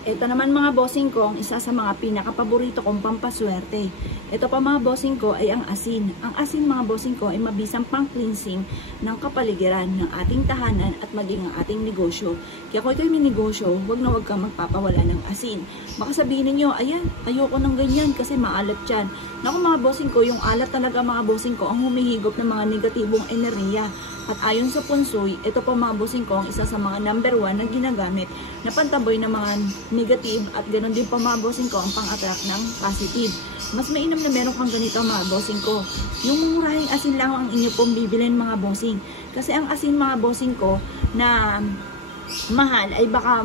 Ito naman mga bossing ko, ang isa sa mga pinakapaborito kong pampaswerte. Ito pa mga bossing ko ay ang asin. Ang asin mga bossing ko ay mabisang pang-cleansing ng kapaligiran ng ating tahanan at maging ang ating negosyo. Kaya kung ito'y may negosyo, huwag na huwag kang magpapawala ng asin. Baka sabihin ninyo, ayan, ayoko ng ganyan kasi maalat yan. Naku mga bossing ko, yung alat talaga mga bossing ko ang humihigop ng mga negatibong enerhiya. At ayon sa punsoy, ito po mga bossing ko ang isa sa mga number 1 na ginagamit na pantaboy ng mga negative at ganoon din po mga bossing ko ang pang-attract ng positive. Mas mainam na meron kang ganito mga bossing ko. Yung murahing asin lang ang inyo pong bibilin mga bossing. Kasi ang asin mga bossing ko na mahal ay baka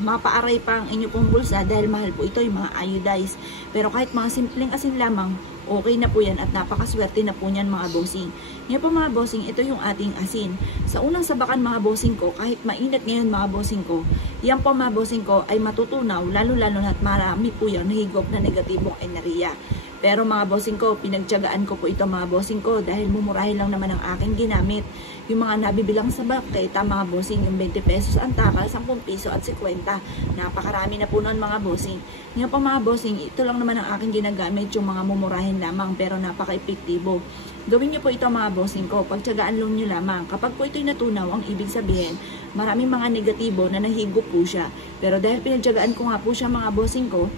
mapaaray pa ang inyo pong bulsa dahil mahal po ito yung mga iodized. Pero kahit mga simpleng asin lamang, okay na po yan at napakaswerte na po niyan mga bossing. Ngayon po mga bossing, ito yung ating asin. Sa unang sabakan mga bossing ko, kahit mainit ngayon mga bossing ko, yan po mga bossing ko ay matutunaw, lalo-lalo na at marami po yan nahigop na negatibong enerhiya. Pero mga bossing ko, pinagtiyagaan ko po ito mga bossing ko dahil mumurahin lang naman ang aking ginamit. Yung mga nabibilang sa baketa mga bossing, yung 20 pesos ang takal, 10 piso at 50. Napakarami na po noon mga bossing. Ngayon pa mga bossing, ito lang naman ang aking ginagamit, yung mga mumurahin lamang pero napaka-epektibo. Gawin niyo po ito mga bossing ko, pagtiyagaan lang niyo lamang. Kapag po ito'y natunaw, ang ibig sabihin, maraming mga negatibo na nahigop po siya. Pero dahil pinagtiyagaan ko nga po siya mga bossing ko,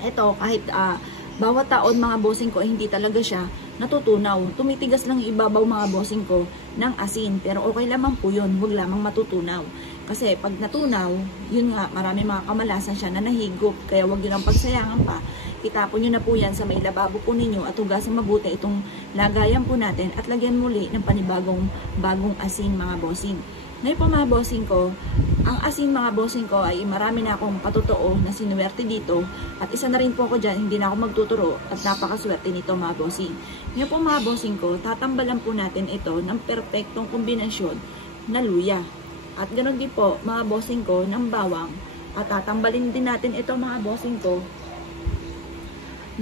ito kahit bawat taon mga bossing ko ay hindi talaga siya natutunaw. Tumitigas lang yung ibabaw mga bossing ko ng asin. Pero okay lamang po yun, huwag lamang matutunaw. Kasi pag natunaw, yun nga, marami mga kamalasan siya na nahigop. Kaya huwag yun ang pagsayangan pa. Itapon nyo na po yan sa may lababo po ninyo at hugasan mabuti itong lagayan po natin at lagyan muli ng bagong asin mga bossing. Ngayon po mga bossing ko, ang asin mga bossing ko ay marami na akong patotoo na sinuwerte dito at isa na rin po ako dyan, hindi na ako magtuturo at napakaswerte nito mga bossing. Ngayon po mga bossing ko, tatambalan po natin ito ng perpektong kombinasyon na luya. At ganoon din po mga bossing ko ng bawang at tatambalin din natin ito mga bossing ko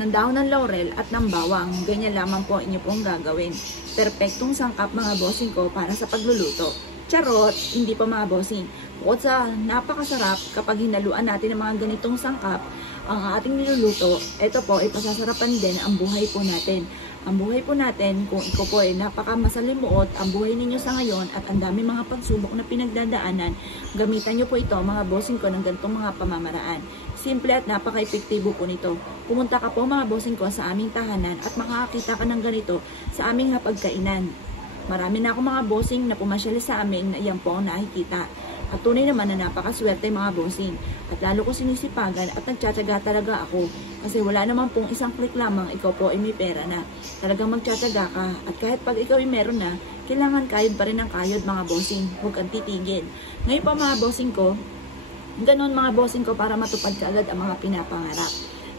ng dahon ng laurel at ng bawang. Ganyan lamang po inyo pong gagawin. Perpektong sangkap mga bossing ko para sa pagluluto. Charot, hindi pa mga bossing. Bukod sa napakasarap kapag hinaluan natin ng mga ganitong sangkap ang ating niluluto, ito po ay pasasarapan din ang buhay po natin. Ang buhay po natin, kung ikaw po ay napakamasalimuot, ang buhay ninyo sa ngayon at ang dami mga pagsubok na pinagdadaanan, gamitan nyo po ito mga bossing ko ng ganitong mga pamamaraan. Simple at napaka-epektibo po nito. Pumunta ka po mga bossing ko sa aming tahanan at makakakita ka ng ganito sa aming hapagkainan. Marami na ako mga bossing na pumasyali sa amin na iyan po ang nakikita. At tunay naman na napakaswerte mga bossing. At lalo ko sinisipagan at nagtsatsaga talaga ako. Kasi wala naman pong isang click lamang ikaw po ay may pera na. Talagang magtsatsaga ka. At kahit pag ikaw ay meron na, kailangan kayod pa rin ang kayod mga bossing. Huwag kang titigil. Ngayon pa mga bossing ko, ganun mga bossing ko para matupad ka agad ang mga pinapangarap.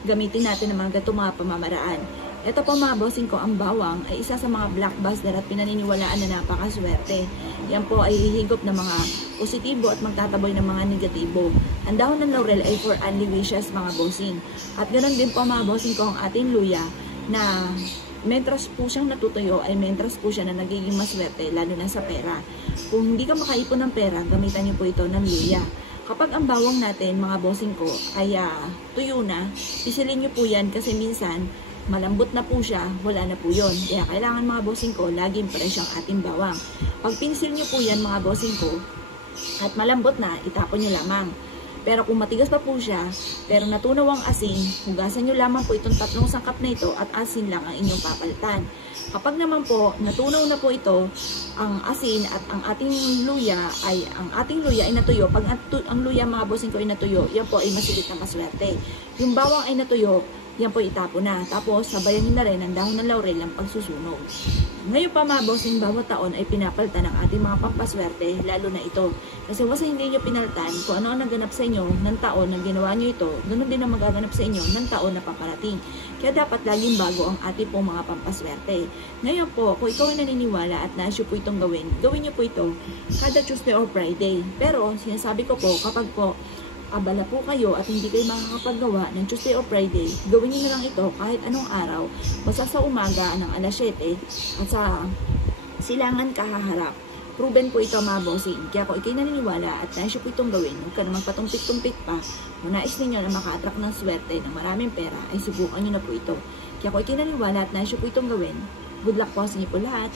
Gamitin natin ang mga ganitong mga pamamaraan. Ito po mga bossing ko, ang bawang ay isa sa mga blockbuster at pinaniniwalaan na napakaswerte. Yan po ay hihigop ng mga positibo at magtataboy ng mga negatibo. Ang dahon ng laurel ay for only wishes mga bossing. At ganoon din po mga bossing ko ang ating luya na mentras po siyang natutuyo ay mentras po siya na nagiging maswerte lalo na sa pera. Kung hindi ka makaipon ng pera, gamitan niyo po ito ng luya. Kapag ang bawang natin mga bossing ko ay tuyo na, isilin niyo po yan kasi minsan malambot na po siya, wala na po yun. Kaya kailangan mga bossing ko, laging fresh ang ating bawang. Pag pinsil nyo po yan mga bossing ko, at malambot na, itapon nyo lamang. Pero kung matigas pa po siya, pero natunaw ang asin, hugasan nyo lamang po itong 3 sangkap na ito at asin lang ang inyong papalitan. Kapag naman po, natunaw na po ito, ang asin at ang ating luya ay natuyo. Pag ang luya mga bossing ko ay natuyo, yan po ay masulit na maswerte. Yung bawang ay natuyo, yan po itapo na. Tapos, sabayan nyo na rin ang dahon ng laurel ng pagsusunog. Ngayon pa mga bossing, bawat taon ay pinapalitan ng ating mga pampaswerte, lalo na ito. Kasi wasa hindi nyo pinalitan kung ano ang naganap sa inyo ng taon na ginawa nyo ito, ganun din ang magaganap sa inyo ng taon na paparating. Kaya dapat laging bago ang ating pong mga pampaswerte. Ngayon po, kung ikaw ay naniniwala at nasyo po itong gawin nyo po ito kada Tuesday or Friday. Pero, sinasabi ko po, kapag po abala po kayo at hindi kayo makakapaggawa ng Tuesday o Friday, gawin niyo na lang ito kahit anong araw, basta sa umaga ng alas 7 at sa silangan kahaharap. Proven po ito mga bossing. Kaya kung ikay naniniwala at nais po itong gawin, huwag ka naman patumpik-tumpik pa. Kung nais ninyo na maka-attract ng swerte ng maraming pera, ay subukan nyo na po ito. Kaya kung ikay naniniwala at nais po itong gawin, good luck po sa inyo po lahat.